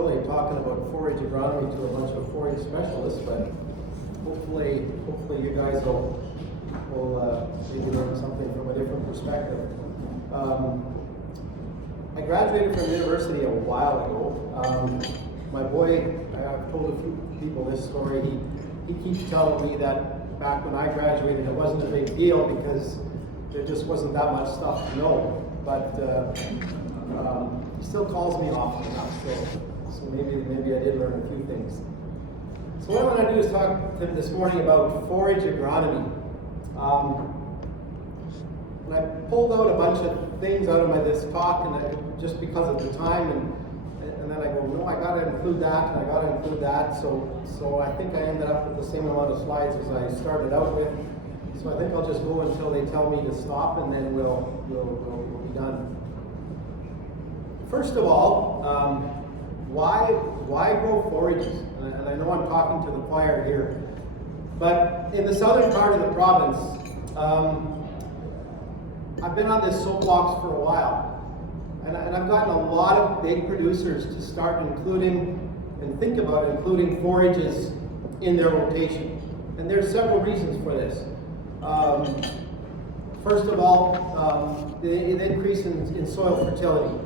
silly talking about forage agronomy to a bunch of forage specialists, but hopefully you guys will maybe learn something from a different perspective. I graduated from university a while ago. My boy, I've told a few people this story, he keeps telling me that back when I graduated it wasn't a big deal because there just wasn't that much stuff to know. But he still calls me often enough, so maybe I did learn a few things. So what I want to do is talk to him this morning about forage agronomy. And I pulled out a bunch of things out of this talk, and just because of the time, and then I go, no, I got to include that, and I got to include that. So I think I ended up with the same amount of slides as I started out with. So I think I'll just go until they tell me to stop, and then we'll be done. First of all, why grow forages? And I know I'm talking to the choir here, but in the southern part of the province, I've been on this soapbox for a while, and I've gotten a lot of big producers to start including and think about including forages in their rotation. And there's several reasons for this. First of all, the increase in soil fertility,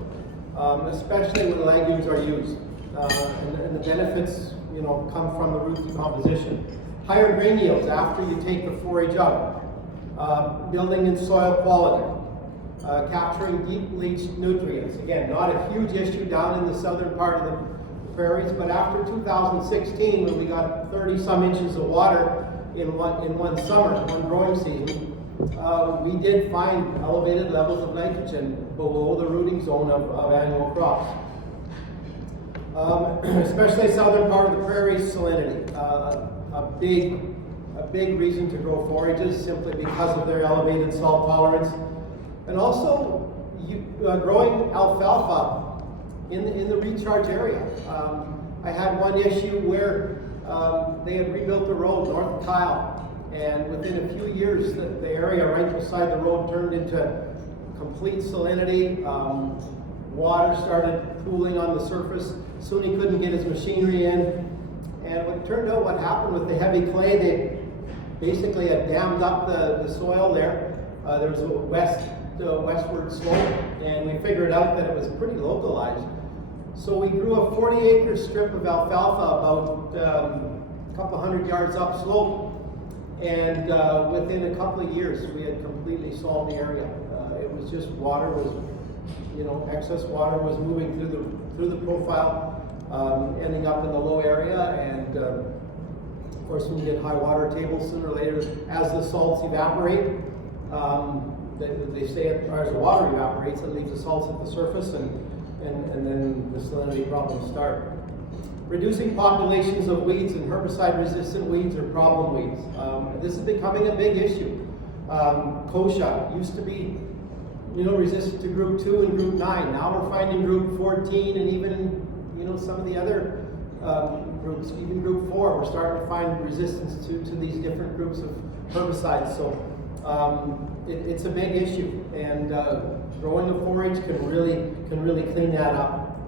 especially when legumes are used, and the benefits, come from the root decomposition. Higher grain yields after you take the forage out, building in soil quality, capturing deep leached nutrients. Again, not a huge issue down in the southern part of the prairies, but after 2016, when we got 30-some inches of water in one summer, one growing season, we did find elevated levels of nitrogen below the rooting zone of annual crops. Especially southern part of the prairie, salinity. A big reason to grow forages simply because of their elevated salt tolerance. And also growing alfalfa in the recharge area. I had one issue where they had rebuilt the road north of Kyle, and within a few years the area right beside the road turned into complete salinity. Water started pooling on the surface. Soon he couldn't get his machinery in. And what happened with the heavy clay, they basically had dammed up the soil there. There was a westward slope, and we figured out that it was pretty localized. So we grew a 40-acre strip of alfalfa about a couple hundred yards upslope, and within a couple of years we had completely solved the area. It was just excess water was moving through the profile, ending up in the low area, and of course when you get high water tables sooner or later, as the salts evaporate, they say as the water evaporates, it leaves the salts at the surface, and then the salinity problems start. Reducing populations of weeds and herbicide-resistant weeds or problem weeds. This is becoming a big issue. Kochia used to be resistant to group 2 and group 9. Now we're finding group 14 and even some of the other groups, even group 4, we're starting to find resistance to these different groups of herbicides. So it's a big issue, and growing a forage can really clean that up.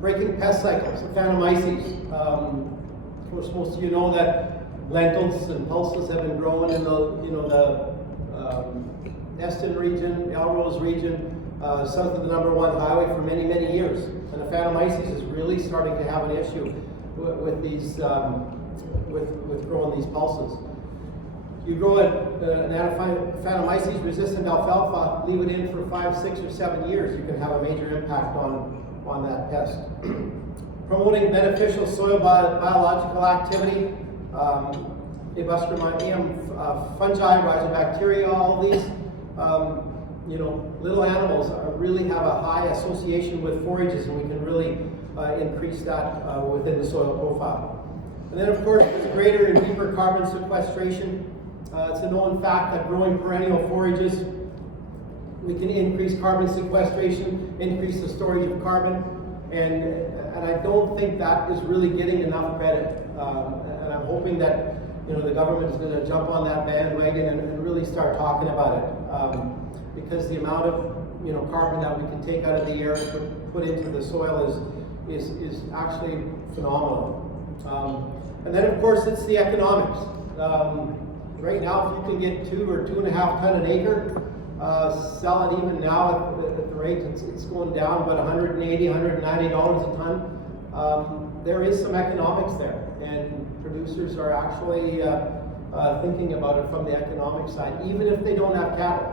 Breaking pest cycles, Aphanomyces. Of course, most of you know that lentils and pulses have been grown in the Eston region, Elrose region, south of the #1 highway for many, many years. And Aphanomyces is really starting to have an issue with these, with growing these pulses. You grow an Aphanomyces-resistant alfalfa, leave it in for 5, 6, or 7 years, you can have a major impact on that pest. Promoting beneficial soil biological activity, Ibustromium fungi, rhizobacteria, all these little animals really have a high association with forages, and we can really increase that within the soil profile. And then, of course, there's greater and deeper carbon sequestration. It's a known fact that growing perennial forages, we can increase carbon sequestration, increase the storage of carbon, and I don't think that is really getting enough credit. And I'm hoping that the government is going to jump on that bandwagon and really start talking about it, because the amount of carbon that we can take out of the air and put into the soil is actually phenomenal. And then of course it's the economics. Right now, if you can get 2 or 2.5 ton an acre, sell it even now at the rate it's going down about $180, $190 a ton. There is some economics there, and producers are actually thinking about it from the economic side, even if they don't have cattle,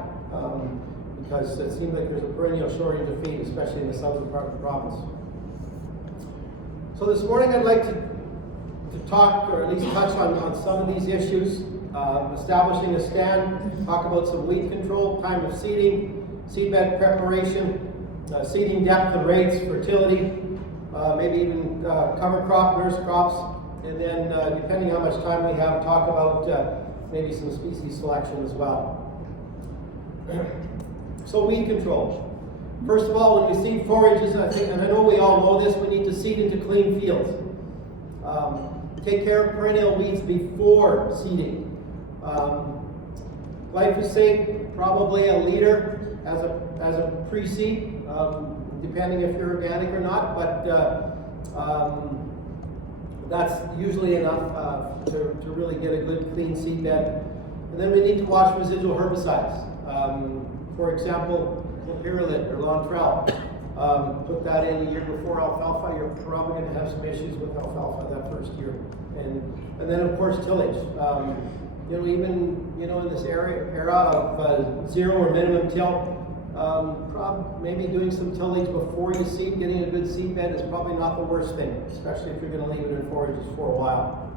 because it seems like there's a perennial shortage of feed, especially in the southern part of the province. So this morning I'd like to talk, or at least touch on some of these issues. Establishing a stand, talk about some weed control, time of seeding, seedbed preparation, seeding depth and rates, fertility, maybe even cover crop, nurse crops, and then depending how much time we have, talk about maybe some species selection as well. So weed control. First of all, when we seed forages, I think, and I know we all know this, we need to seed into clean fields. Take care of perennial weeds before seeding. Glyphosate, probably a liter as a pre-seed, depending if you're organic or not, but that's usually enough to really get a good clean seed bed. And then we need to watch residual herbicides. For example, Federated or Lontrell. Put that in the year before alfalfa, you're probably going to have some issues with alfalfa that first year. And then of course tillage. Even in this era of zero or minimum till, maybe doing some tillage before you seed, getting a good seed bed is probably not the worst thing, especially if you're going to leave it in forages for a while.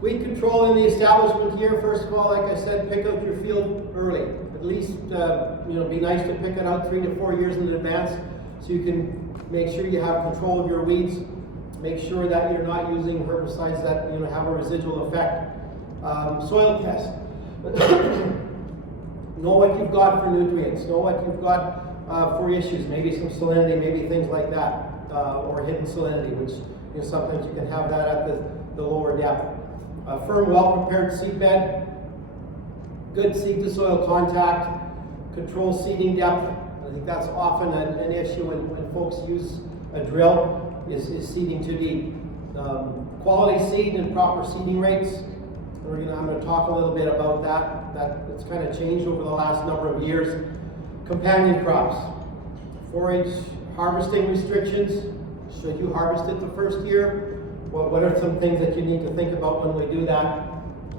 Weed control in the establishment here, first of all, like I said, pick out your field early. At least, be nice to pick it out 3 to 4 years in advance so you can make sure you have control of your weeds. Make sure that you're not using herbicides that have a residual effect. Soil test. Know what you've got for nutrients. Know what you've got for issues. Maybe some salinity, maybe things like that, or hidden salinity, which sometimes you can have that at the lower depth. Firm, well-prepared seed bed. Good seed to soil contact. Control seeding depth. I think that's often an issue when folks use a drill. Is seeding too deep. Quality seed and proper seeding rates. I'm going to talk a little bit about that. It's kind of changed over the last number of years. Companion crops. Forage harvesting restrictions. Should you harvest it the first year? What are some things that you need to think about when we do that?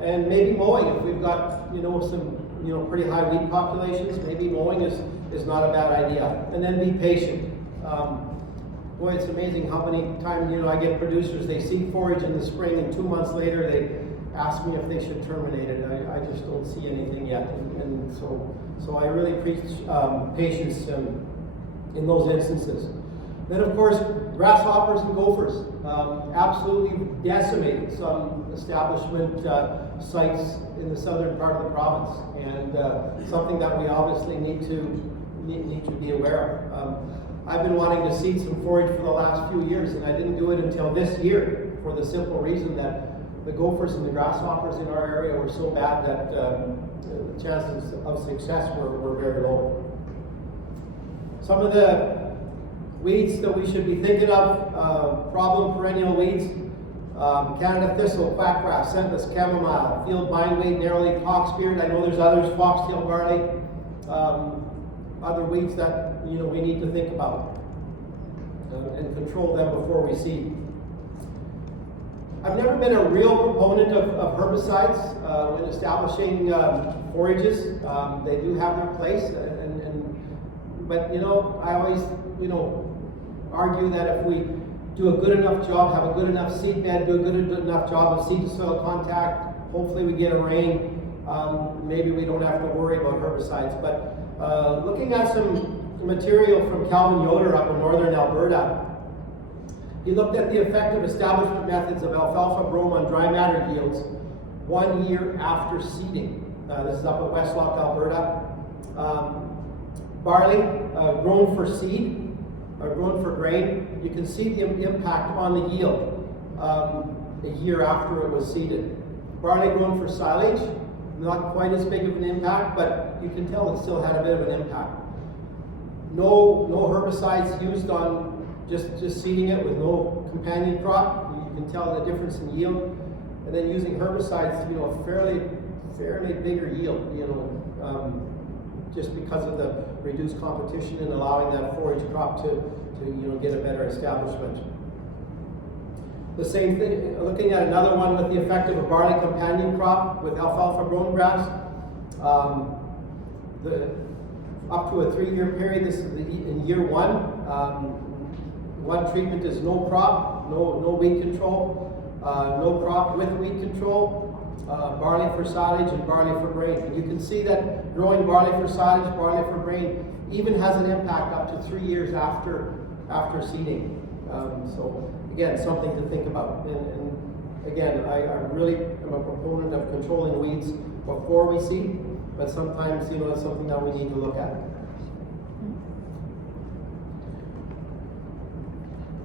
And maybe mowing. If we've got some pretty high weed populations, maybe mowing is not a bad idea. And then be patient. Boy, it's amazing how many times, I get producers, they seed forage in the spring and 2 months later they ask me if they should terminate it. I just don't see anything yet. And so I really preach patience in those instances. Then of course, grasshoppers and gophers absolutely decimated some establishment sites in the southern part of the province, and something that we obviously need to be aware of. I've been wanting to seed some forage for the last few years, and I didn't do it until this year for the simple reason that the gophers and the grasshoppers in our area were so bad that the chances of success were very low. Some of the weeds that we should be thinking of, problem perennial weeds, Canada thistle, quackgrass, scentless, chamomile, field bindweed, narrow-leaf hawksbeard. I know there's others, foxtail barley, other weeds that we need to think about and control them before we seed. I've never been a real proponent of herbicides when establishing forages. They do have their place, but I always argue that if we do a good enough job, have a good enough seed bed, do a good enough job of seed to soil contact, hopefully we get a rain, maybe we don't have to worry about herbicides. But looking at some material from Calvin Yoder up in northern Alberta, he looked at the effective establishment methods of alfalfa brome on dry matter yields 1 year after seeding. This is up at Westlock, Alberta. Barley, grown for seed, or grown for grain, you can see the impact on the yield a year after it was seeded. Barley grown for silage, Not quite as big of an impact, but you can tell it still had a bit of an impact. No herbicides used on just seeding it with no companion crop. You can tell the difference in yield. And then using herbicides, fairly bigger yield, just because of the reduced competition and allowing that forage crop to get a better establishment. The same thing, looking at another one with the effect of a barley companion crop with alfalfa grown grass. Up to a 3-year period, this is in year 1. One treatment is no crop, no weed control, no crop with weed control, barley for silage and barley for grain. And you can see that growing barley for silage, barley for grain, even has an impact up to 3 years after seeding. So again, something to think about. And again, I really am a proponent of controlling weeds before we seed, but sometimes it's something that we need to look at.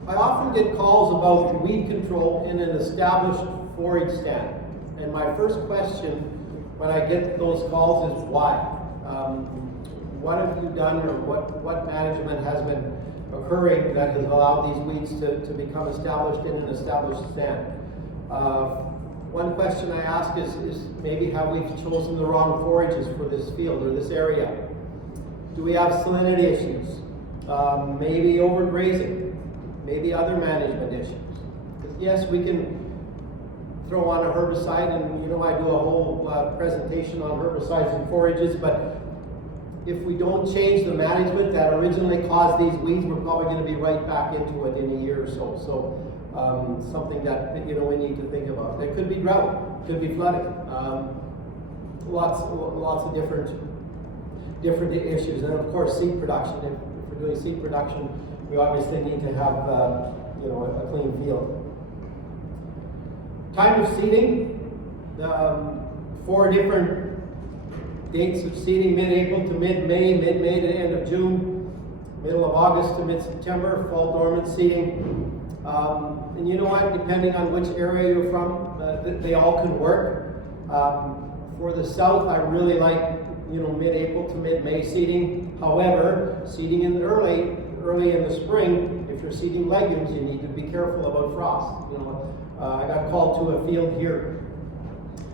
I often get calls about weed control in an established forage stand. And my first question when I get those calls is why? What have you done, or what management has been occurring that has allowed these weeds to become established in an established stand? One question I ask is maybe have we chosen the wrong forages for this field or this area? Do we have salinity issues? Maybe overgrazing? Maybe other management issues? Because yes, we can throw on a herbicide, and I do a whole presentation on herbicides and forages, but if we don't change the management that originally caused these weeds, we're probably going to be right back into it in a year or so. So something that we need to think about. It could be drought, could be flooding, lots of different issues, and of course seed production. If we're doing seed production, we obviously need to have a clean field. Time of seeding, 4 different dates of seeding: mid-April to mid-May, mid-May to the end of June, middle of August to mid-September, fall dormant seeding. And you know what, depending on which area you're from, they all can work. For the south, I really like mid-April to mid-May seeding. However, seeding in early in the spring, if you're seeding legumes, you need to be careful about frost. I got called to a field here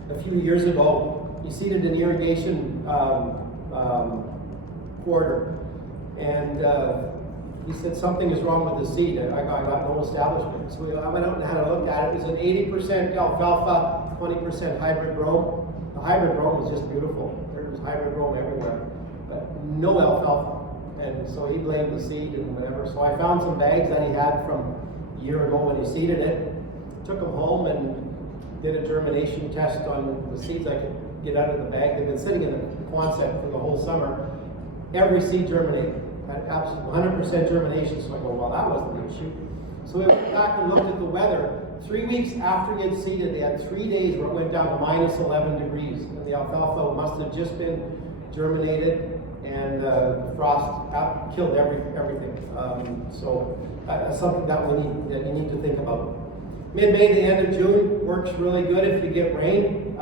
a few years ago. He seeded an irrigation quarter, and he said something is wrong with the seed. I got no establishment. So I went out and had a look at it. It was an 80% alfalfa, 20% hybrid brome. The hybrid brome was just beautiful. There was hybrid brome everywhere, but no alfalfa. And so he blamed the seed and whatever. So I found some bags that he had from a year ago when he seeded it. Took them home and did a germination test on the seeds I could get out of the bag. They've been sitting in the Quonset for the whole summer. Every seed germinated. Had absolute 100% germination. So I go, well, that wasn't the issue. So we went back and looked at the weather. 3 weeks after he had seeded, they had 3 days where it went down to minus 11 degrees. And the alfalfa must have just been germinated, and frost killed everything. So that's something that you need to think about. Mid-May to the end of June works really good if you get rain.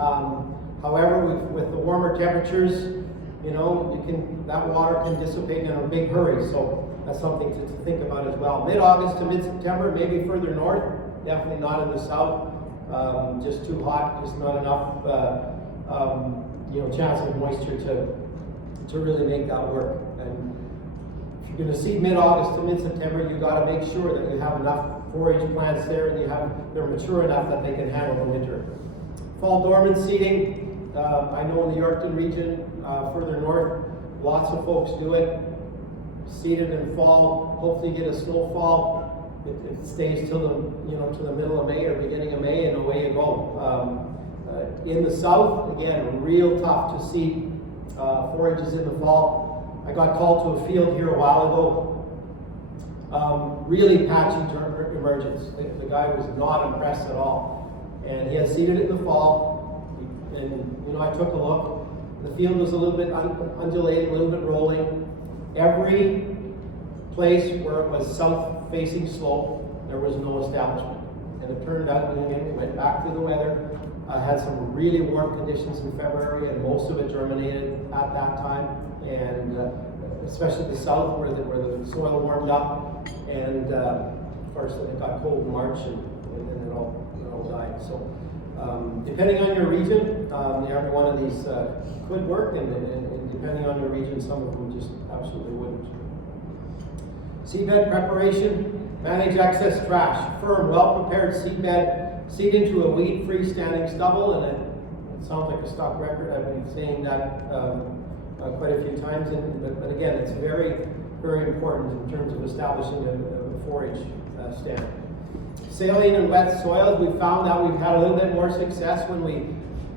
However, with the warmer temperatures, that water can dissipate in a big hurry. So that's something to think about as well. Mid-August to mid-September, maybe further north. Definitely not in the south. Just too hot. Just not enough, chance of moisture to really make that work. And if you're going to seed mid-August to mid-September, you got to make sure that you have enough forage plants there and they're mature enough that they can handle the winter. Fall dormant seeding, I know in the Yorkton region, further north, lots of folks do it. Seed it in fall, hopefully get a snowfall. It stays till to the middle of May or beginning of May, and away you go. In the south, again, real tough to seed forages in the fall. I got called to a field here a while ago. Really patchy emergence. The guy was not impressed at all. And he had seeded it in the fall. And I took a look. The field was a little bit undulating, a little bit rolling. Every place where it was south-facing slope, there was no establishment. And it turned out, we went back to the weather. Had some really warm conditions in February, and most of it germinated at that time, and especially the south where the soil warmed up, and of course it got cold in March, and then it all died. So depending on your region, every one of these could work, and depending on your region, some of them just absolutely wouldn't. Seedbed preparation, manage excess trash. Firm, well-prepared seedbed. Seed into a weed-free standing stubble, and it sounds like a stock record. I've been saying that quite a few times, but again, it's very, very important in terms of establishing a forage stand. Saline and wet soils, we found that we've had a little bit more success when we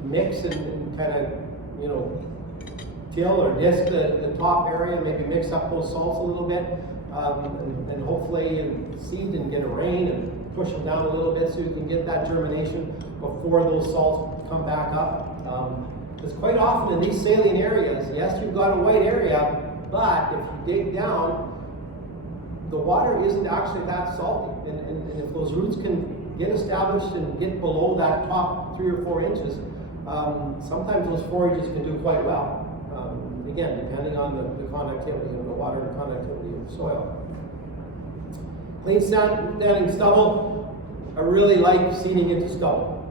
mix and kind of, till or disc the top area, maybe mix up those salts a little bit, and hopefully you seed and get a rain and push them down a little bit so you can get that germination before those salts come back up. Because quite often in these saline areas, yes, you've got a white area, but if you dig down, the water isn't actually that salty. And if those roots can get established and get below that top 3 or 4 inches, sometimes those forages can do quite well. Again, depending on the conductivity of the water and conductivity of the soil. Clean standing stubble, I really like seeding into stubble.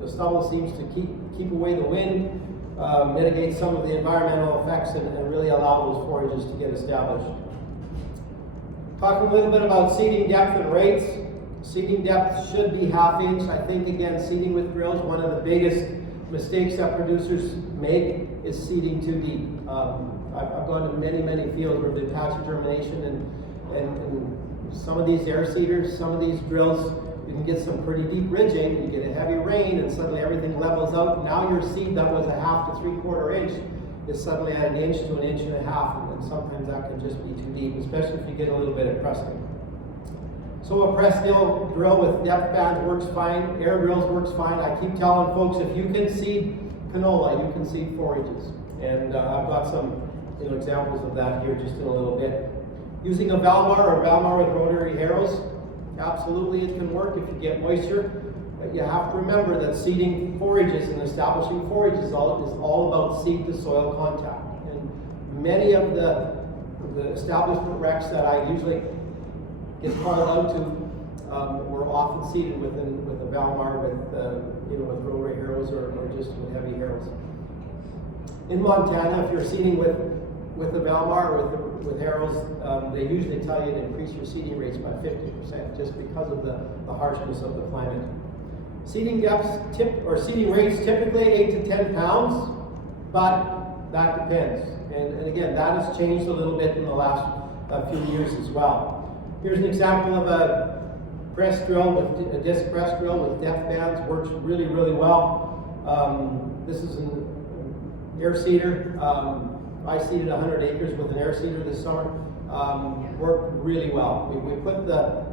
The stubble seems to keep away the wind, mitigate some of the environmental effects, and really allow those forages to get established. Talking a little bit about seeding depth and rates. Seeding depth should be 1/2 inch. I think, again, seeding with drills, one of the biggest mistakes that producers make is seeding too deep. I've gone to many fields where they've patchy germination, and some of these air seeders, some of these drills, you can get some pretty deep ridging, you get a heavy rain, and suddenly everything levels out. Now your seed that was 1/2 to 3/4 inch is suddenly at 1 inch to 1.5 inches, and sometimes that can just be too deep, especially if you get a little bit of crusting. So a press drill with depth bands works fine, air drills works fine. I keep telling folks, if you can seed canola, you can seed forages. And I've got some examples of that here just in a little bit. Using a Valmar with rotary harrows, absolutely it can work if you get moisture. But you have to remember that seeding forages and establishing forages is all about seed to soil contact. And many of the establishment recs that I usually get called out to were often seeded with a Valmar with rotary harrows or just with heavy harrows. In Montana, if you're seeding with the Valmar with harrows, they usually tell you to increase your seeding rates by 50% just because of the harshness of the climate. Seeding depths seeding rates typically 8 to 10 pounds, but that depends. And again, that has changed a little bit in the last few years as well. Here's an example of a press drill a disc press drill with depth bands. Works really, really well. This is an air seeder. I seeded 100 acres with an air seeder this summer. Worked really well. We put the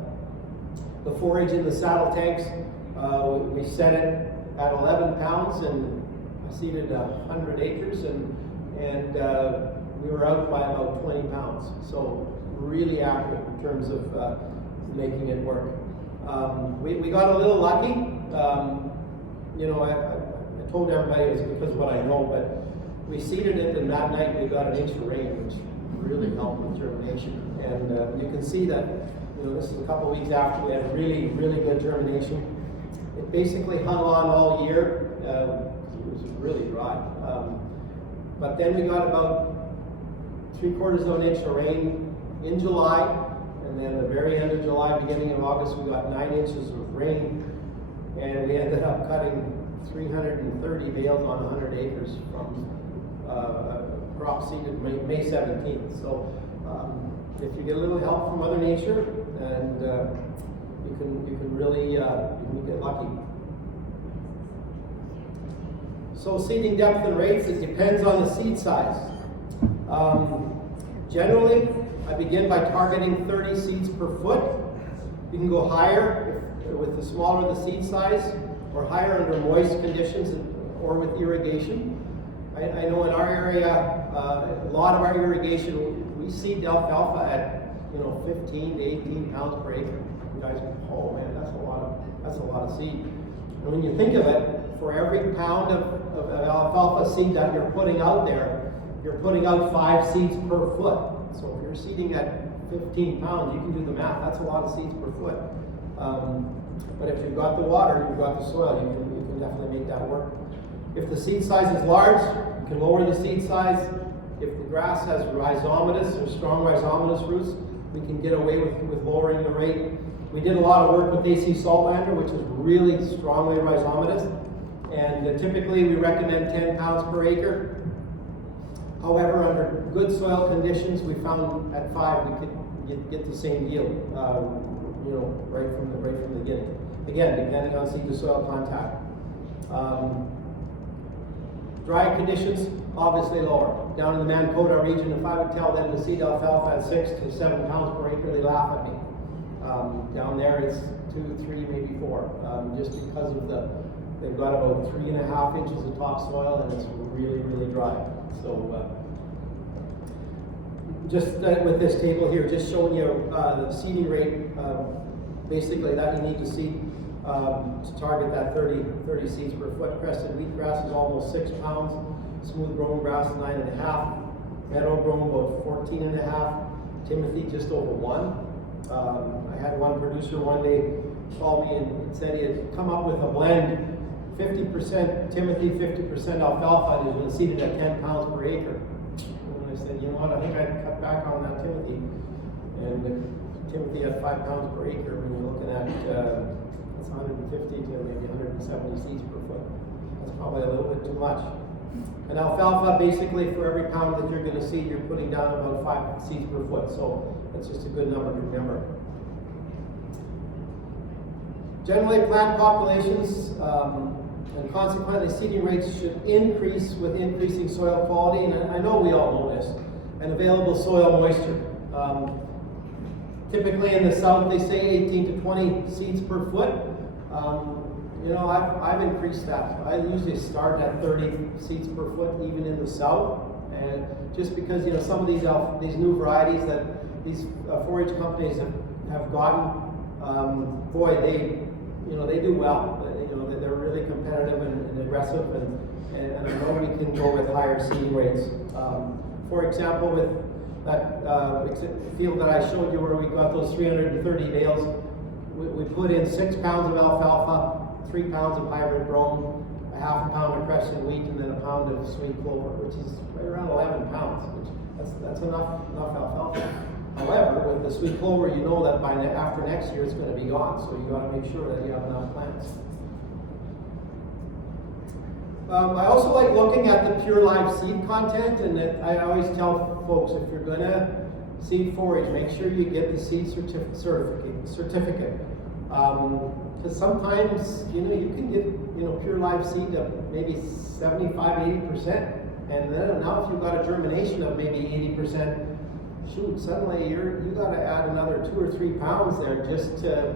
forage in the saddle tanks. We set it at 11 pounds, and I seeded 100 acres, and we were out by about 20 pounds. So really accurate in terms of making it work. We got a little lucky. I told everybody it was because of what I know, but we seeded it, and that night we got 1 inch of rain, which really helped with germination. And you can see that, this is a couple weeks after we had really, really good germination. It basically hung on all year. It was really dry. But then we got about 3/4 of an inch of rain in July, and then the very end of July, beginning of August, we got 9 inches of rain, and we ended up cutting 330 bales on 100 acres from crop seeded May 17th. So if you get a little help from Mother Nature, and you can really get lucky. So seeding depth and rates, it depends on the seed size. Generally, I begin by targeting 30 seeds per foot. You can go higher with the smaller the seed size, or higher under moist conditions or with irrigation. I know in our area, a lot of our irrigation, we seed alfalfa at 15 to 18 pounds per acre. You guys go, oh man, that's a lot of seed. And when you think of it, for every pound of alfalfa seed that you're putting out there, you're putting out 5 seeds per foot. So if you're seeding at 15 pounds, you can do the math. That's a lot of seeds per foot. But if you've got the water, you've got the soil, you can definitely make that work. If the seed size is large, you can lower the seed size. If the grass has rhizomatous or strong rhizomatous roots, we can get away with lowering the rate. We did a lot of work with AC Saltlander, which is really strongly rhizomatous. And typically we recommend 10 pounds per acre. However, under good soil conditions, we found at 5 we could get the same yield, right from the beginning. Again, depending on seed to soil contact. Dry conditions, obviously lower. Down in the Mankato region, if I would tell them to seed alfalfa at 6 to 7 pounds per acre, they laugh at me. Down there it's 2, 3, maybe 4, just because of they've got about 3.5 inches of topsoil and it's really, really dry. So just with this table here, just showing you the seeding rate, basically that you need to seed to target that 30 seeds per foot. Crested wheatgrass is almost 6 pounds. Smooth grown grass 9.5. Meadow grown about 14.5. Timothy just over 1. I had one producer one day call me and said he had come up with a blend, 50% Timothy, 50% alfalfa, and he was going to seed it at 10 pounds per acre. And I said, you know what, I think I'd cut back on that Timothy. And Timothy at 5 pounds per acre, when you're looking at that's 150 to maybe 170 seeds per foot. That's probably a little bit too much. And alfalfa, basically for every pound that you're going to seed, you're putting down about 5 seeds per foot. So that's just a good number to remember. Generally, plant populations and consequently seeding rates should increase with increasing soil quality. And I know we all know this. And available soil moisture. Typically in the south, they say 18 to 20 seeds per foot. I've increased that. I usually start at 30 seeds per foot, even in the south. And just because some of these new varieties that these forage companies have gotten, they do well. They're really competitive and aggressive, and I know we can go with higher seeding rates. For example, with that field that I showed you where we got those 330 bales, we put in 6 pounds of alfalfa, 3 pounds of hybrid brome, a half a pound of crested wheat, and then a pound of sweet clover, which is right around 11 pounds. That's enough alfalfa. However, with the sweet clover, you know that after next year it's going to be gone, so you got to make sure that you have enough plants. I also like looking at the pure live seed content, and I always tell folks, if you're going to seed forage, make sure you get the seed certificate. Because sometimes, you can get, pure live seed to maybe 75, 80%. And then now if you've got a germination of maybe 80%, shoot, suddenly you got to add another 2 or 3 pounds there just to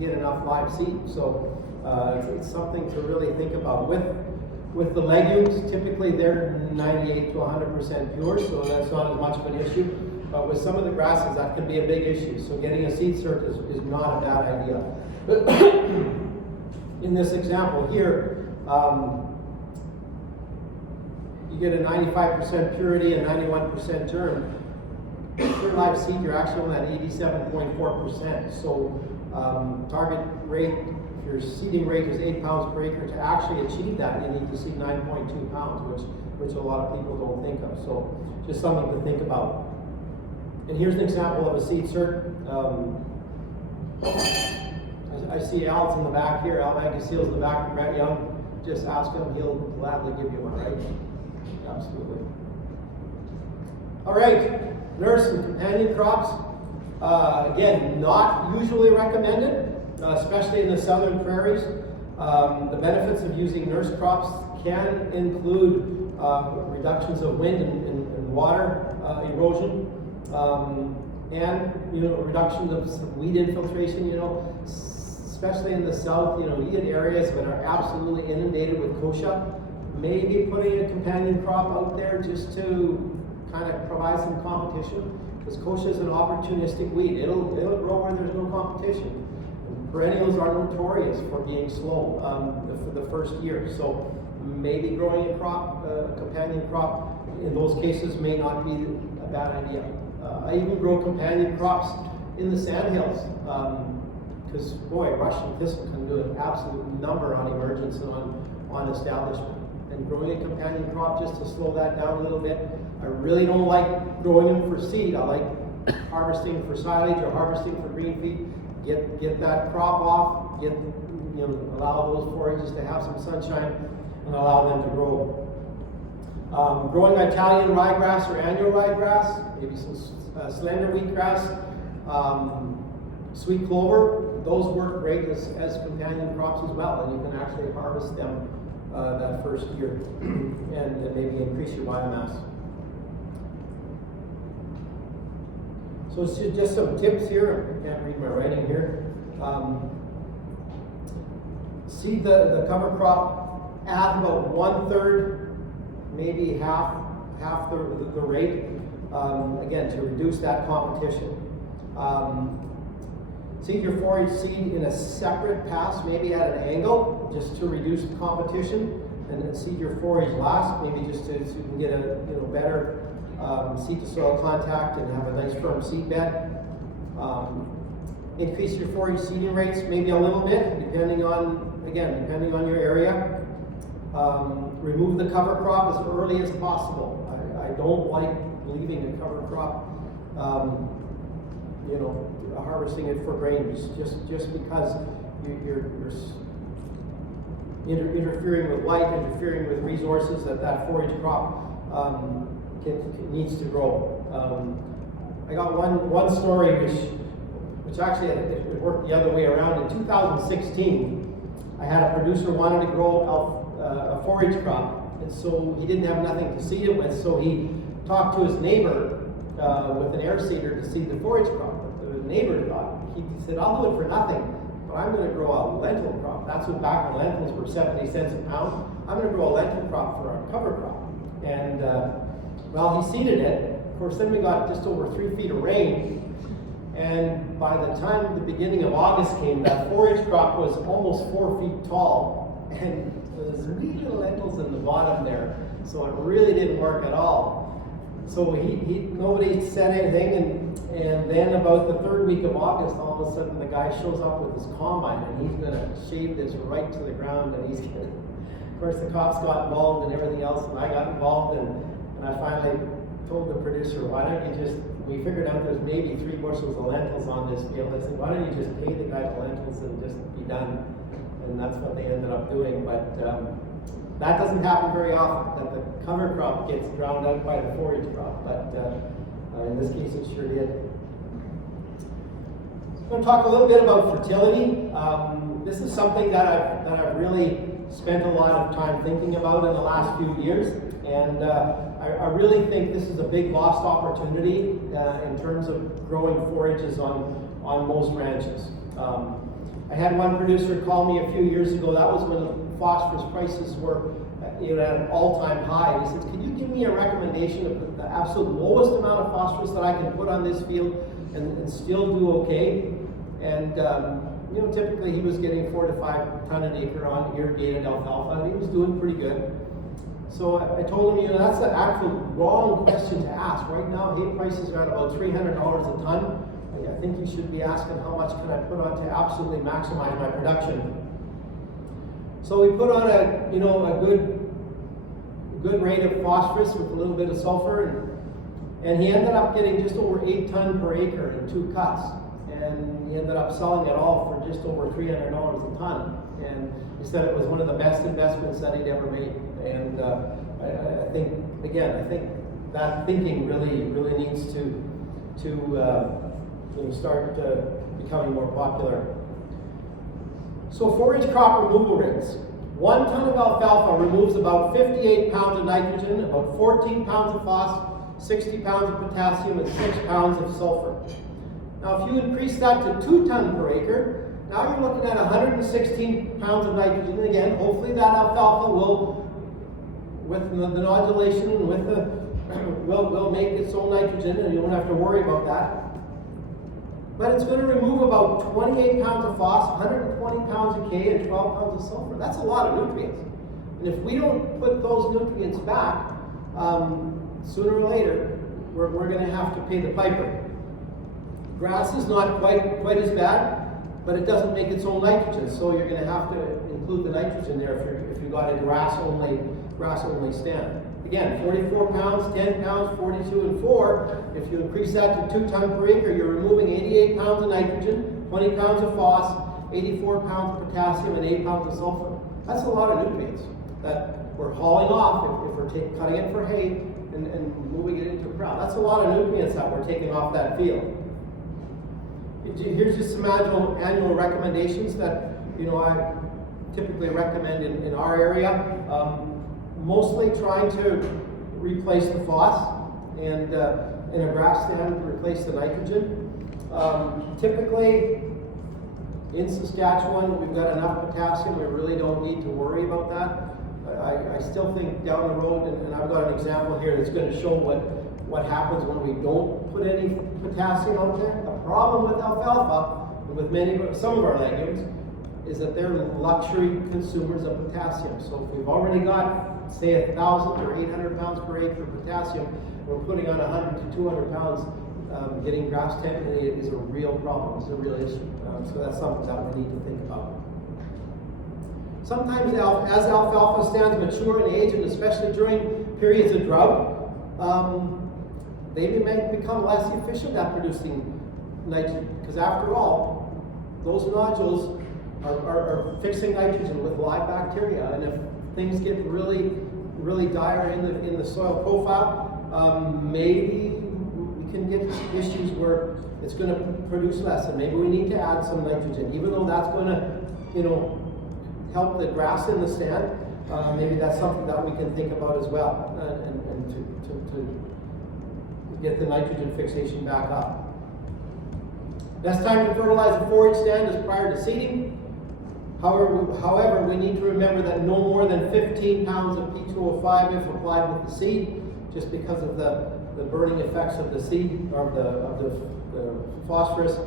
get enough live seed. So it's something to really think about. With the legumes, typically they're 98 to 100% pure, so that's not as much of an issue. But with some of the grasses, that can be a big issue. So getting a seed cert is not a bad idea. In this example here, you get a 95% purity and 91% germ. Pure live seed, you're actually on that 87.4%. So target rate, if your seeding rate is 8 pounds per acre, to actually achieve that, you need to seed 9.2 pounds, which a lot of people don't think of. So just something to think about. And here's an example of a seed cert. I see Al's in the back here. Al Magaseal's in the back of Brett Young. Just ask him, he'll gladly give you one, right? Absolutely. All right, nurse and companion crops. Again, not usually recommended, especially in the southern prairies. The benefits of using nurse crops can include reductions of wind and water erosion, and reduction of some weed infiltration. Especially in the south, you get areas that are absolutely inundated with kochia. Maybe putting a companion crop out there just to kind of provide some competition, because kochia is an opportunistic weed. It'll grow where there's no competition. Perennials are notorious for being slow for the first year, so maybe growing a crop, a companion crop, in those cases may not be a bad idea. I even grow companion crops in the sandhills, because boy, Russian thistle can do an absolute number on emergence and on establishment. And growing a companion crop just to slow that down a little bit. I really don't like growing them for seed. I like harvesting for silage or harvesting for green feed. Get that crop off, allow those forages to have some sunshine and allow them to grow. Growing Italian ryegrass or annual ryegrass, maybe some slender wheatgrass, sweet clover, those work great as companion crops as well, and you can actually harvest them that first year and maybe increase your biomass. So it's just some tips here. I can't read my writing here. Seed the cover crop at about 1/3, maybe half the rate, again, to reduce that competition. Seed your forage seed in a separate pass, maybe at an angle, just to reduce competition, and then seed your forage last, maybe just so you can get a better seed to soil contact and have a nice firm seed bed. Increase your forage seeding rates maybe a little bit, depending on your area. Remove the cover crop as early as possible. I don't like leaving a cover crop, harvesting it for grain, just because you're interfering with light, interfering with resources that forage crop needs to grow. I got one story which actually it worked the other way around. In 2016, I had a producer wanted to grow a forage crop, and so he didn't have nothing to seed it with, so he talked to his neighbor with an air seeder to seed the forage crop. But the neighbor thought, he said, "I'll do it for nothing, but I'm going to grow a lentil crop." That's what back when lentils were 70 cents a pound. I'm going to grow a lentil crop for a cover crop. And he seeded it. Of course, then we got just over 3 feet of rain. And by the time the beginning of August came, that forage crop was almost 4 feet tall. And there's wee little lentils in the bottom there. So it really didn't work at all. So nobody said anything. And then about the 3rd week of August, all of a sudden the guy shows up with his combine and he's going to shave this right to the ground. And of course, the cops got involved and everything else, and I got involved. And I finally told the producer, why don't you we figured out there's maybe 3 bushels of lentils on this field. I said, why don't you just pay the guy the lentils and just be done? And that's what they ended up doing. But that doesn't happen very often, that the cover crop gets drowned out by the forage crop. But in this case, it sure did. So I'm going to talk a little bit about fertility. This is something that I've really spent a lot of time thinking about in the last few years. And I really think this is a big lost opportunity in terms of growing forages on most ranches. I had one producer call me a few years ago. That was when the phosphorus prices were at an all-time high. And he said, "Can you give me a recommendation of the absolute lowest amount of phosphorus that I can put on this field and still do okay?" And typically he was getting 4 to 5 ton an acre on irrigated alfalfa, and he was doing pretty good. So I told him, that's the actual wrong question to ask. Right now, hay prices are at about $300 a ton. I think you should be asking, how much can I put on to absolutely maximize my production? So we put on a good rate of phosphorus with a little bit of sulfur, and he ended up getting just over 8 ton per acre in 2 cuts. And he ended up selling it all for just over $300 a ton. And he said it was one of the best investments that he'd ever made. And I think that thinking really needs to start becoming more popular. So forage crop removal rates. 1 ton of alfalfa removes about 58 pounds of nitrogen, about 14 pounds of phosphorus, 60 pounds of potassium, and 6 pounds of sulfur. Now, if you increase that to 2 ton per acre, now you're looking at 116 pounds of nitrogen. And again, hopefully that alfalfa will, with the nodulation, will make its own nitrogen, and you won't have to worry about that. but it's going to remove about 28 pounds of phos, 120 pounds of K, and 12 pounds of sulfur. That's a lot of nutrients. And if we don't put those nutrients back, sooner or later, we're going to have to pay the piper. Grass is not quite as bad, but it doesn't make its own nitrogen, so you're going to have to include the nitrogen there if you've got a grass only stand. Again, 44 pounds, 10 pounds, 42 and 4. If you increase that to 2 tons per acre, you're removing 88 pounds of nitrogen, 20 pounds of phos, 84 pounds of potassium, and 8 pounds of sulfur. That's a lot of nutrients that we're hauling off if we're cutting it for hay and moving it into a crop. That's a lot of nutrients that we're taking off that field. Here's just some annual recommendations that I typically recommend in our area. Mostly trying to replace the phos and in a grass stand replace the nitrogen. Typically in Saskatchewan we've got enough potassium, we really don't need to worry about that. I still think down the road, and I've got an example here that's going to show what happens when we don't put any potassium out there. The problem with alfalfa and with some of our legumes is that they're luxury consumers of potassium. So if we've already got, say, 1,000 or 800 pounds per acre of potassium, we're putting on 100 to 200 pounds. Getting grass contaminated is a real problem. It's a real issue. So that's something that we need to think about. Sometimes as alfalfa stands mature in age, and especially during periods of drought, they may become less efficient at producing nitrogen, because after all, those nodules are fixing nitrogen with live bacteria, and if things get really dire in the soil profile, maybe we can get issues where it's going to produce less, and maybe we need to add some nitrogen, even though that's going to help the grass in the stand. Maybe that's something that we can think about as well, and to get the nitrogen fixation back up. Best time to fertilize a forage stand is prior to seeding. However, we need to remember that no more than 15 pounds of P2O5 if applied with the seed, just because of the burning effects of the seed, or the phosphorus.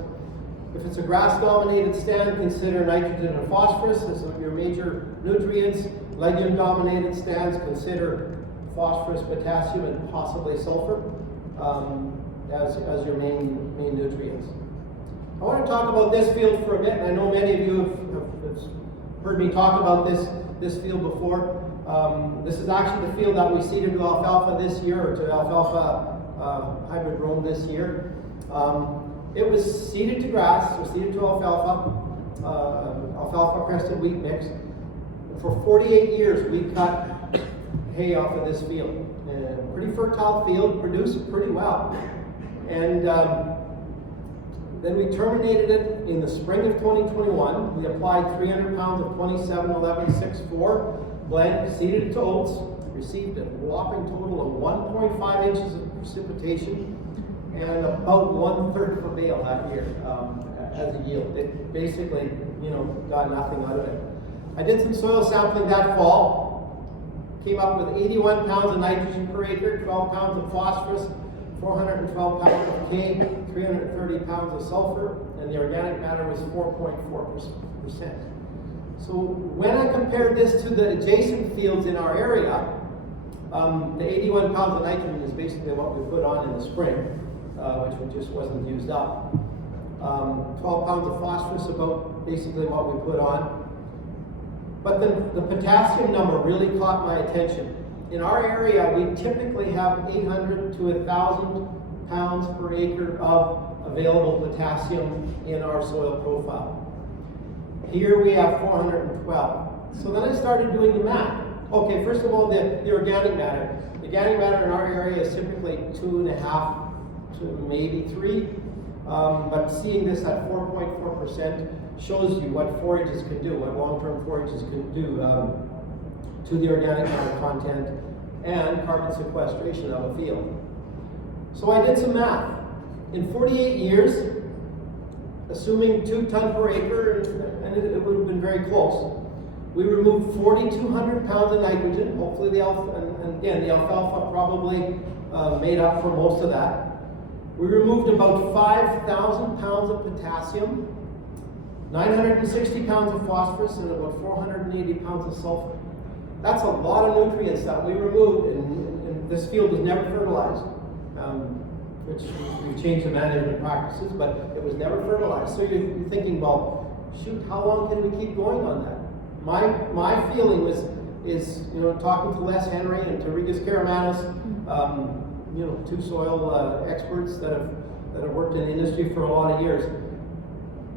If it's a grass-dominated stand, consider nitrogen and phosphorus as your major nutrients. Legume-dominated stands, consider phosphorus, potassium, and possibly sulfur as your main nutrients. I want to talk about this field for a bit, and I know many of you have heard me talk about this field before. This is actually the field that we seeded to alfalfa this year, or to alfalfa hybrid Rome this year. It was seeded to grass, it was seeded to alfalfa, alfalfa crested wheat mix. For 48 years we cut hay off of this field. Pretty fertile field, produced pretty well. And then we terminated it in the spring of 2021. We applied 300 pounds of 27-11-6-4 blend, seeded it to oats, received a whopping total of 1.5 inches of precipitation and about 1/3 of a bale that year as a yield. It basically, got nothing out of it. I did some soil sampling that fall, came up with 81 pounds of nitrogen per acre, 12 pounds of phosphorus, 412 pounds of K, 330 pounds of sulfur, and the organic matter was 4.4%. So when I compared this to the adjacent fields in our area, the 81 pounds of nitrogen is basically what we put on in the spring, which just wasn't used up. 12 pounds of phosphorus, about basically what we put on. But the potassium number really caught my attention. In our area, we typically have 800 to 1,000 pounds per acre of available potassium in our soil profile. Here we have 412. So then I started doing the math. Okay, first of all, the organic matter. The organic matter in our area is typically 2.5 to maybe 3. But seeing this at 4.4% shows you what forages can do, what long-term forages can do to the organic matter content and carbon sequestration of a field. So I did some math. In 48 years, assuming 2 tons per acre, and it would have been very close, we removed 4,200 pounds of nitrogen. Hopefully the alfalfa probably made up for most of that. We removed about 5,000 pounds of potassium, 960 pounds of phosphorus, and about 480 pounds of sulfur. That's a lot of nutrients that we removed, and this field was never fertilized, which we've changed the management practices, but it was never fertilized. So you're thinking, well, shoot, how long can we keep going on that? My feeling is talking to Les Henry and to Rigas Karamanos, two soil experts that have worked in the industry for a lot of years.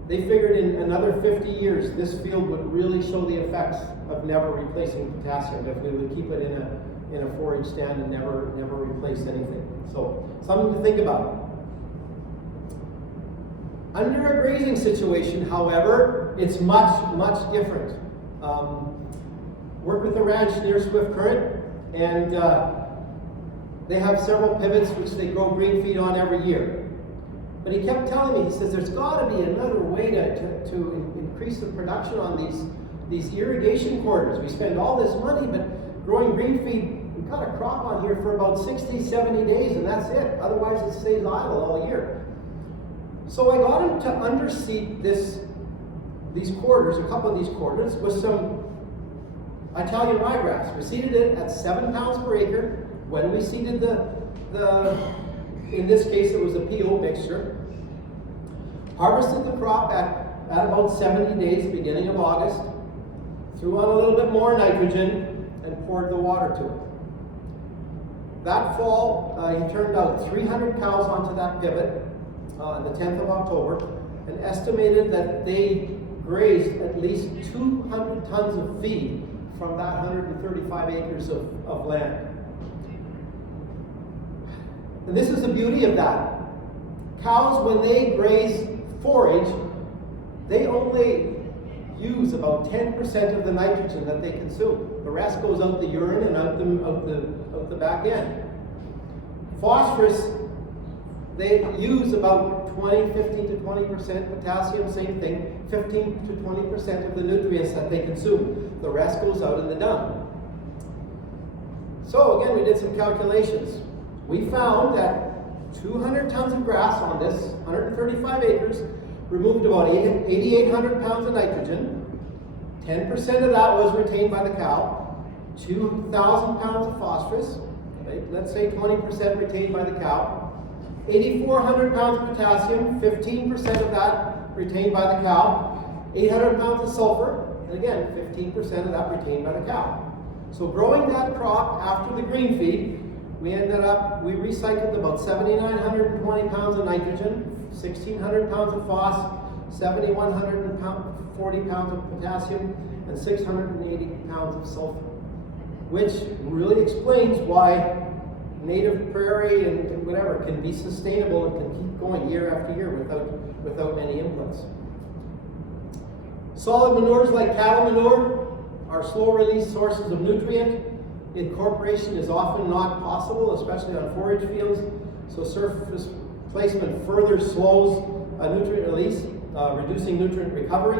They figured in another 50 years, this field would really show the effects of never replacing potassium if we would keep it in a forage stand and never replace anything. So something to think about. Under a grazing situation, however, it's much different. Work with a ranch near Swift Current, and they have several pivots which they grow green feed on every year. But he kept telling me, he says, there's got to be another way to increase the production on these irrigation corridors. We spend all this money, but growing green feed, we've got a crop on here for about 60, 70 days, and that's it. Otherwise, it stays idle all year. So I got him to underseed these quarters, a couple of these quarters, with some Italian ryegrass. We seeded it at 7 pounds per acre. When we seeded in this case it was a PO mixture. Harvested the crop at about 70 days, beginning of August. Threw on a little bit more nitrogen and poured the water to it. That fall, he turned out 300 cows onto that pivot on the 10th of October and estimated that they grazed at least 200 tons of feed from that 135 acres of land. And this is the beauty of that. Cows, when they graze forage, they only use about 10% of the nitrogen that they consume. The rest goes out the urine and out the back end. Phosphorus, they use about 15 to 20%, potassium, same thing, 15 to 20% of the nutrients that they consume. The rest goes out in the dung. So again, we did some calculations. We found that 200 tons of grass on this 135 acres removed about 8,800 pounds of nitrogen. 10% of that was retained by the cow. 2,000 pounds of phosphorus. Right? Let's say 20% retained by the cow. 8,400 pounds of potassium. 15% of that retained by the cow. 800 pounds of sulfur. And again, 15% of that retained by the cow. So growing that crop after the green feed, we recycled about 7,920 pounds of nitrogen, 1,600 pounds of phos, 7,140 pounds of potassium, and 680 pounds of sulfur, which really explains why native prairie and whatever can be sustainable and can keep going year after year without many inputs. Solid manures like cattle manure are slow-release sources of nutrient. Incorporation is often not possible, especially on forage fields, so surface placement further slows nutrient release, reducing nutrient recovery.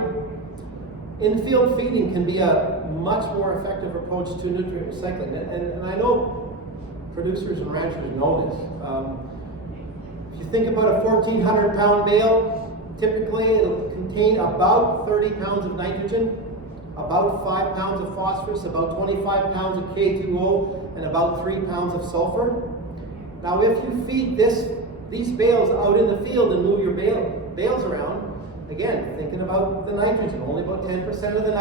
In-field feeding can be a much more effective approach to nutrient recycling, and I know producers and ranchers know this. If you think about a 1,400 pound bale, typically it'll contain about 30 pounds of nitrogen, about 5 pounds of phosphorus, about 25 pounds of K2O, and about 3 pounds of sulfur. Now if you feed these bales out in the field and move your bales around, again, thinking about the nitrogen, only about 10% of the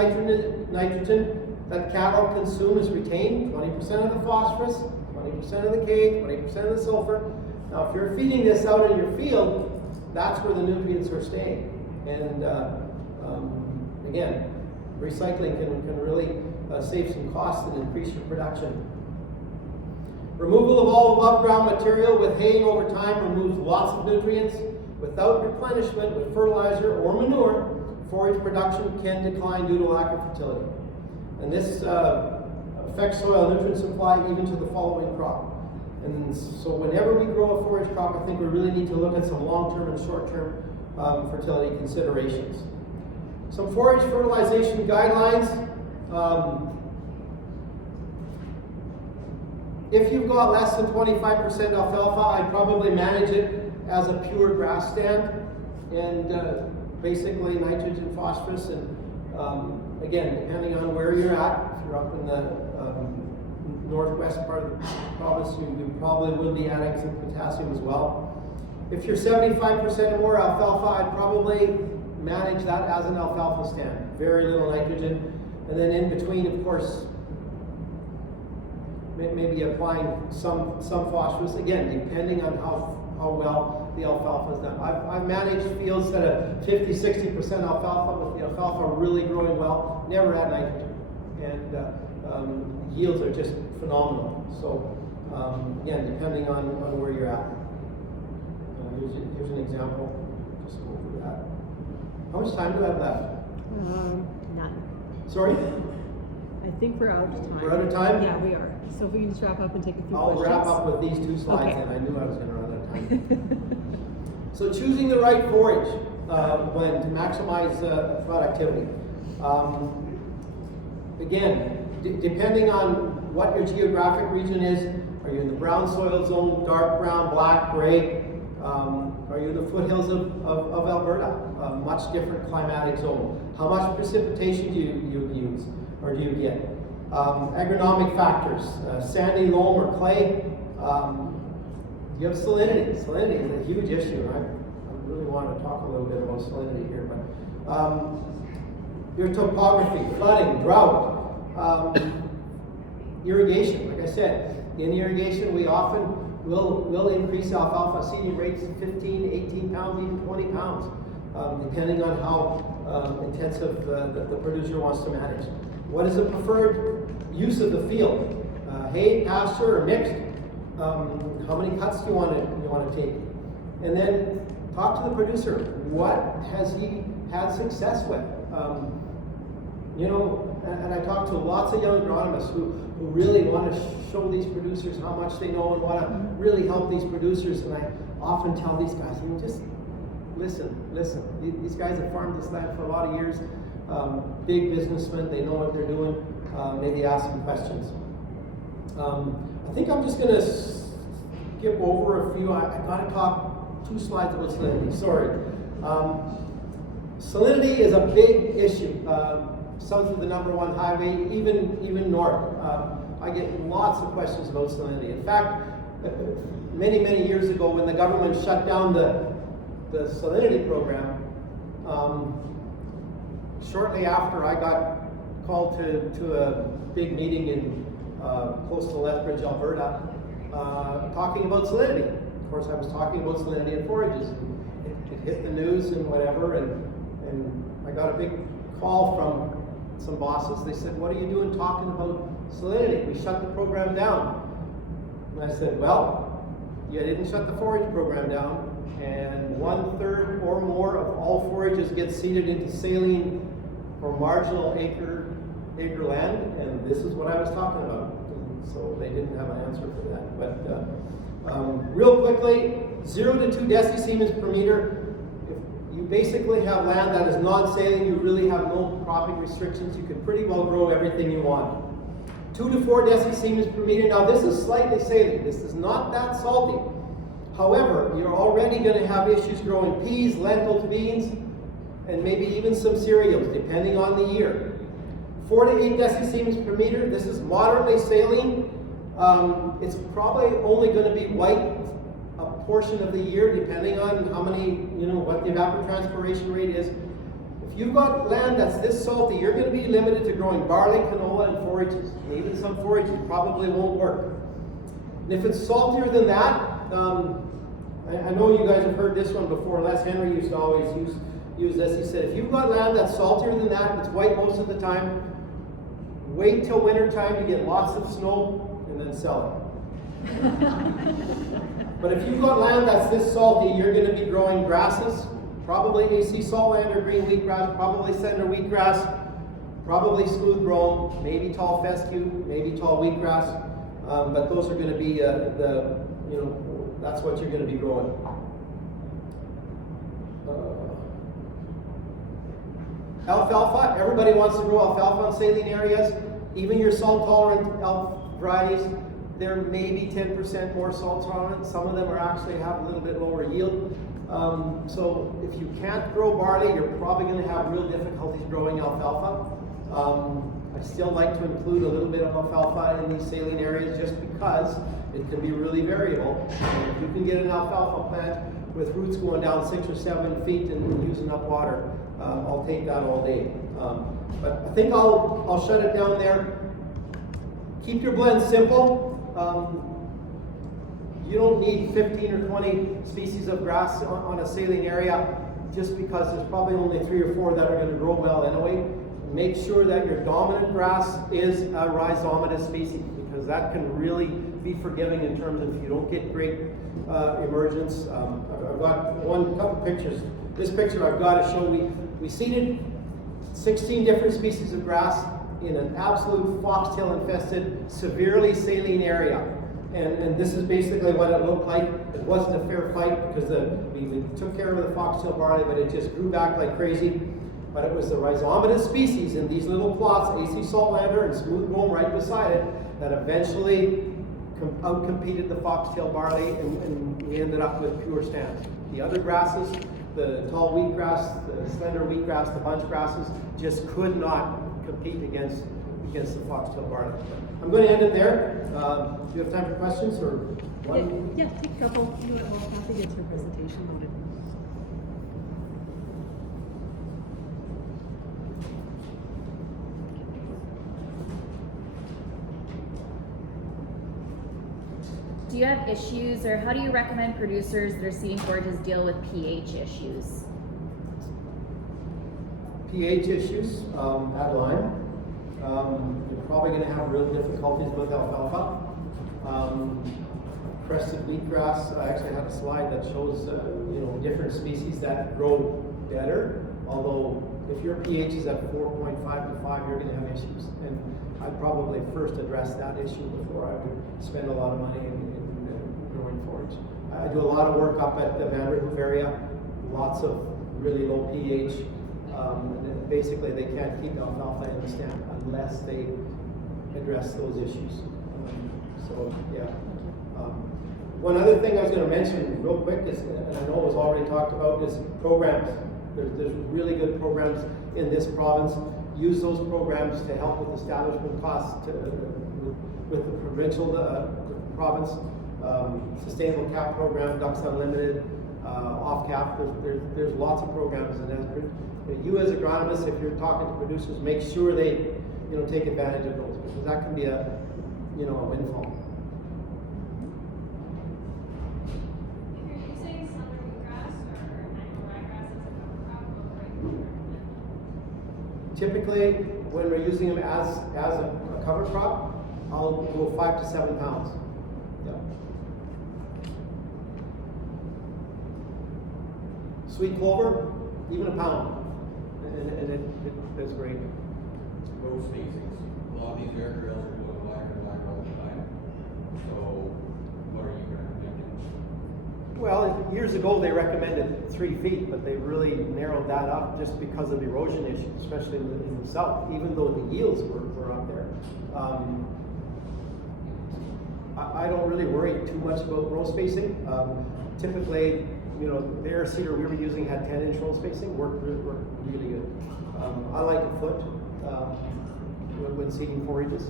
nitrogen that cattle consume is retained, 20% of the phosphorus, 20% of the K, 20% of the sulfur. Now if you're feeding this out in your field, that's where the nutrients are staying. And again, recycling can really save some costs and increase your production. Removal of all above ground material with haying over time removes lots of nutrients. Without replenishment with fertilizer or manure, forage production can decline due to lack of fertility. And this affects soil nutrient supply even to the following crop. And so whenever we grow a forage crop, I think we really need to look at some long-term and short-term fertility considerations. Some forage fertilization guidelines. If you've got less than 25% alfalfa, I'd probably manage it as a pure grass stand, and basically nitrogen, phosphorus, and again, depending on where you're at, if you're up in the northwest part of the province, you probably would be adding some potassium as well. If you're 75% or more alfalfa, I'd probably manage that as an alfalfa stand. Very little nitrogen. And then in between, of course, maybe applying some phosphorus, again, depending on how well the alfalfa is done. I've managed fields that are 50-60% alfalfa, with the alfalfa really growing well, never add nitrogen. And yields are just phenomenal. So again, depending on where you're at. Here's an example. Just go over that. How much time do I have left? None. Sorry? I think we're out of time. We're out of time? Yeah, we are. So if we can just wrap up and take a few questions. I'll wrap up with these two slides, Okay. and I knew I was going to run out of time. So choosing the right forage blend to maximize productivity. Again, depending on what your geographic region is, are you in the brown soil zone, dark brown, black, gray? Are you in the foothills of Alberta? A much different climatic zone. How much precipitation do you use, or do you get? Agronomic factors, sandy, loam, or clay. You have salinity. Salinity is a huge issue, and I really want to talk a little bit about salinity here. But your topography, flooding, drought, irrigation. Like I said, in irrigation, we often will increase alfalfa seeding rates to 15, 18 pounds, even 20 pounds, depending on how intensive the producer wants to manage. What is the preferred use of the field? Hay, pasture, or mixed? How many cuts do you want to take? And then talk to the producer. What has he had success with? And I talk to lots of young agronomists who really want to show these producers how much they know and want to really help these producers. And I often tell these guys, just listen. These guys have farmed this land for a lot of years. Big businessmen, they know what they're doing. Maybe ask some questions. I think I'm just going to skip over a few. I got to talk 2 slides about salinity. Sorry. Salinity is a big issue. South of the #1 highway, even north. I get lots of questions about salinity. In fact, many years ago, when the government shut down the salinity program, shortly after I got called to a big meeting in close to Lethbridge, Alberta, talking about salinity. Of course, I was talking about salinity and forages. It hit the news and whatever, and I got a big call from some bosses. They said, "What are you doing talking about salinity? We shut the program down." And I said, "Well, you didn't shut the forage program down, and 1/3 or more of all forages get seeded into saline or marginal acre land, and this is what I was talking about." And so they didn't have an answer for that. But real quickly, 0 to 2 decisiemens per meter. You basically have land that is non-saline. You really have no cropping restrictions. You can pretty well grow everything you want. 2 to 4 decisiemens per meter. Now this is slightly saline. This is not that salty. However, you're already going to have issues growing peas, lentils, beans, and maybe even some cereals, depending on the year. 4 to 8 decisiemens per meter. This is moderately saline. It's probably only going to be white a portion of the year, depending on how many, what the evapotranspiration rate is. If you've got land that's this salty, you're going to be limited to growing barley, canola, and forages. And even some forages probably won't work. And if it's saltier than that, I know you guys have heard this one before. Les Henry used to always use this. He said, if you've got land that's saltier than that, it's white most of the time, wait till winter time to get lots of snow and then sell it. But if you've got land that's this salty, you're going to be growing grasses, probably AC saltland or green wheatgrass, probably center wheatgrass, probably smooth brome, maybe tall fescue, maybe tall wheatgrass. But those are going to be that's what you're going to be growing. Alfalfa, everybody wants to grow alfalfa in saline areas, even your salt-tolerant varieties. they're maybe 10% more salt tolerant. Some of them are actually have a little bit lower yield. So if you can't grow barley, you're probably going to have real difficulties growing alfalfa. I still like to include a little bit of alfalfa in these saline areas just because it can be really variable. And if you can get an alfalfa plant with roots going down 6 or 7 feet and using up water, I'll take that all day. But I think I'll shut it down there. Keep your blend simple. You don't need 15 or 20 species of grass on a saline area just because there's probably only 3 or 4 that are going to grow well anyway. Make sure that your dominant grass is a rhizomatous species because that can really be forgiving in terms of if you don't get great emergence. I've got couple pictures. This picture I've got to show we seeded 16 different species of grass in an absolute foxtail infested, severely saline area. And this is basically what it looked like. It wasn't a fair fight because we took care of the foxtail barley, but it just grew back like crazy. But it was the rhizomatous species in these little plots, AC Saltlander and Smooth Boom right beside it, that eventually outcompeted the foxtail barley, and we ended up with pure stands. The other grasses, the tall wheatgrass, the slender wheatgrass, the bunch grasses, just could not compete against the foxtail barley. I'm going to end it there. Do you have time for questions or one? Yeah, take a couple. You know what? I'll have to get to her presentation loaded. Do you have issues, or how do you recommend producers that are seeding forages deal with pH issues? pH issues, add lime. You're probably going to have real difficulties with alfalfa. Crested wheatgrass, I actually had a slide that shows different species that grow better, although if your pH is at 4.5 to 5, you're going to have issues. And I'd probably first address that issue before I would spend a lot of money in growing forage. I do a lot of work up at the Vanderhoof area, lots of really low pH. And basically, they can't keep alfalfa in the stand unless they address those issues. So, yeah. One other thing I was going to mention real quick is, and I know it was already talked about, is programs. There's really good programs in this province. Use those programs to help with establishment costs with the provincial province. Sustainable cap program, Ducks Unlimited, off cap. There's lots of programs, and you as agronomists, if you're talking to producers, make sure they take advantage of those because that can be a windfall. If you're using slender wheatgrass or annual ryegrass as a cover crop, what rate would you recommend? Typically, when we're using them as a cover crop, I'll go 5 to 7 pounds. Yeah. Sweet clover, even a pound, and it's great. Row spacings. A lot of these guardrails are going wider and wider all the time. So, what are you recommending? Well, years ago they recommended 3 feet, but they really narrowed that up just because of erosion issues, especially in the south, even though the yields were up there. I don't really worry too much about row spacing. Typically, the air seeder we were using had 10-inch row spacing, worked really good. I like a foot when seeding forages,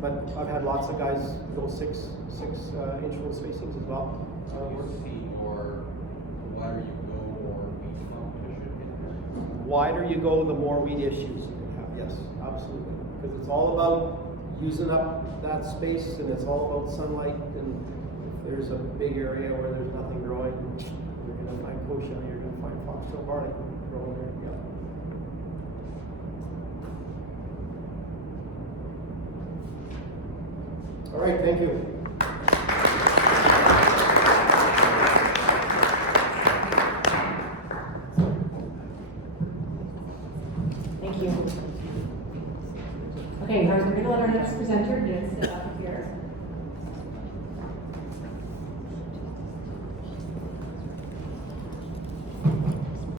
but I've had lots of guys go 6-inch row spacings as well. You see more, the wider you go, more wheat competition in there. Wider you go, the more weed issues you can have. Yes, absolutely. Because it's all about using up that space, and it's all about sunlight. And if there's a big area where there's nothing growing, you're going to find kochia, you're going to find foxtail barley growing there. Yeah. All right, thank you. Thank you. Okay, we're going to let our next presenter get set up here.